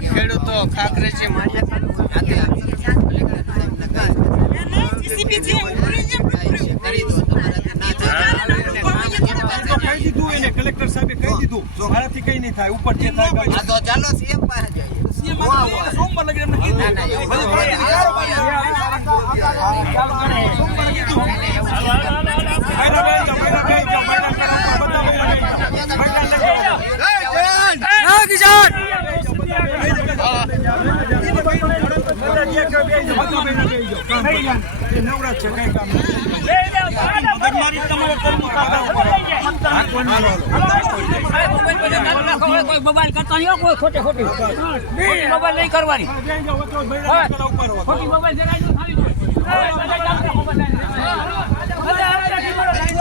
બધા ખેડૂતો ખાખરેજી કલેક્ટર સાહેબે કહી દીધું મારાથી કઈ નહીં થાય ઉપર જે થાય ચાલો સીએમ પાસે જઈએ સોમવાર લગી એમને કીધું ના, ના, એવું બધું નહીં. કરી દીધું. ભાઈના ભાઈ જાઓ, ભાઈના ભાઈ જાઓ, ભાઈના ભાઈ જાઓ, બધા ભાઈના ભાઈ જાઓ. ભાઈના લઈ જાઓ. બધા જે કે બે જાઓ, બધા ભાઈના બે જાઓ. કામ એ નવરા છે, કઈ કામ મગજમારી તમારે કરવું કોઈ મોબાઈલ કરતા નહીં કોઈ ખોટી ખોટી. ખોટી મોબાઈલ નહીં કરવાની. ખોટી મોબાઈલ જરા નહીં ખાલી એ, બધા જાઓ, મોબાઈલ લઈને. બધા હારે રાખી બોલો. લઈ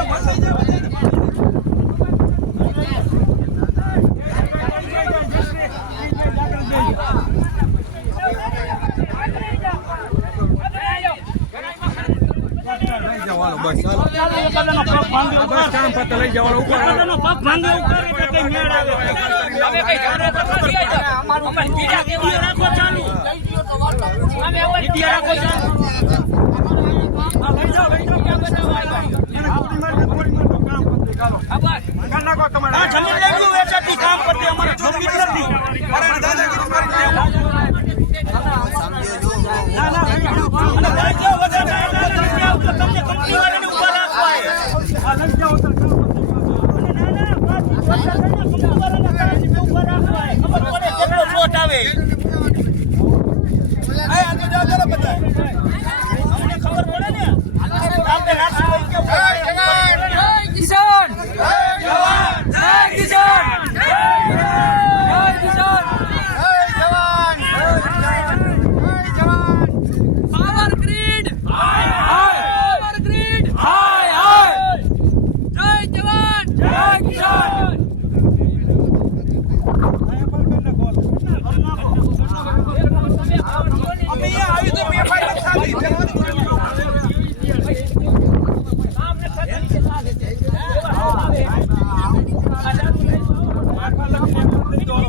જાઓ, હાલો, બસ, હાલો. બસ, કામ પતે, લઈ જાઓ, હાલો, ઉપર હાલો. હવે કઈ ઝઘડો કરવો નથી આવ્યો. અમારે બીજા વીડિયો રાખો ચાલુ. અમે અવાજ વીડિયો રાખો ચાલુ. હા, લઈ જાઓ, લઈ જાઓ. એને ગોળી મારીને ગોળી મારતો, કામ પતે, ચાલો. હા, બસ. કાઢ નાખો તમારે. મારે દાદાગીરી મારી દેવું. ના, ના, લઈ જાઓ. હા, લઈ જાઓ, તો કામ પતે. જય કિસાન જય કિસાન જય કિસાન પાવર ગ્રીડ હાય પાવર ગ્રીડ હાય હાય જય જવાન જય કિસાન ના, ના, લઈ જાઓ, તો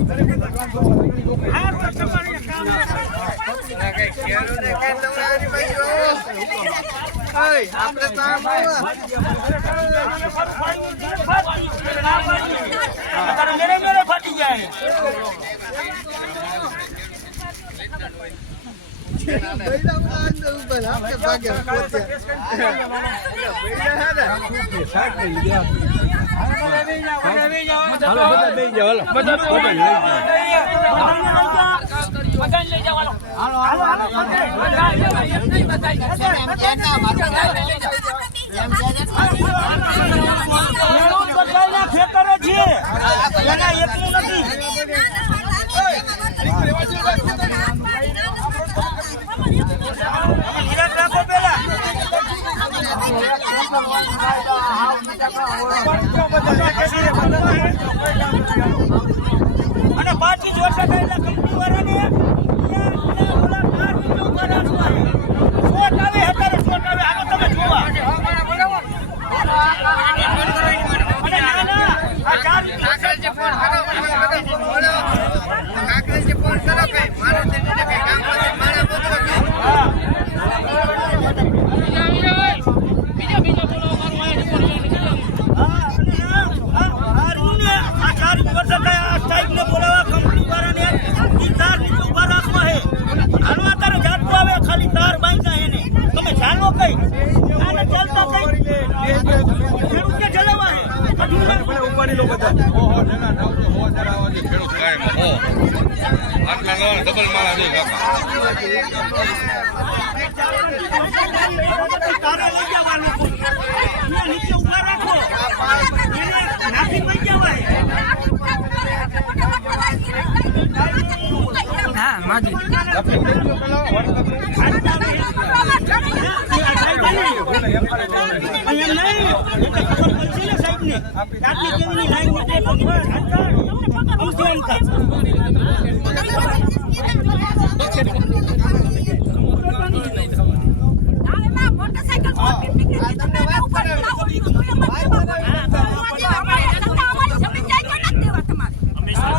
આવો થોડો લઈ જાવ ને. બસ, બોલાવત નથી અને પાછી જોશે એટલે કંપની વાળાને અહીંયા ઓલા કાર નીચે ઊભા રાખવા શોટ આવે અત્યારે શોટ આવે આગળ તમે જોવા અને ના ના આ ચાર કાકરેજી ફોન કરો, બોલો. કાકરેજી ફોન કરો કઈ. મારે તેને કઈ કામ નથી. મારે પુત્ર કઈ. હા, અને આ- આ- આ રહ્યું ને, આ ચાર વર્ષે કઈ આ સાહેબને બોલાવવા કંપની વાળાને ઈ તાર નીચે ઊભા રાખવા હે હાલો અત્યારે જાતું આવે ખાલી તાર બાંધ્યા એને તમે ચાલો કઈ આને ખેડૂત કે ચલાવવા હે? ઉપાડી લો બધા. આટલા નવા ડબલ મારા નહીં કાકા તારે લઈ જવા લોકો અહીંયા નીચે ઊભા રાખો એને નાખી લઈ જવાય હા પણ એમ નહીં એ તો ખબર પડશે ને સાહેબને આટલી કેવીની લાઈન નીકળે તો નીકળે. અમથી અમથા.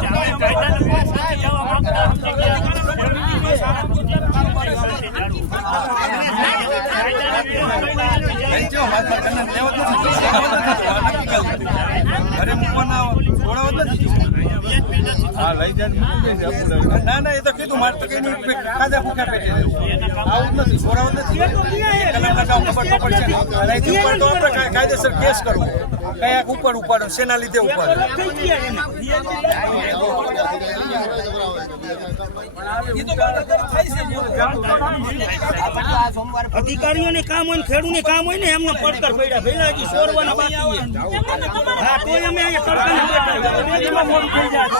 લઈ જાઓ, માથા કને લેવો જ નથી. નક્કી કરું. ઘરે મૂકવાના છોડાવો જ નથી. હા, લઈ જાય ને. ના એ તો કીધું મારે તો કઈ ખાધા ભૂખ્યા પેટે આવું નથી છોડાવો નથી ઉપર તો આપણે કાયદેસર કેસ કરવો કયા ઉપર ઉપાડો શેના લીધે ઉપાડો. અધિકારીઓને કામ હોય ખેડૂને કામ હોય ને એમને પડતર પડ્યા. ભાઈ હજી સોરવાના બાકી હા તો અમે અહીંયા તડકાના બેઠા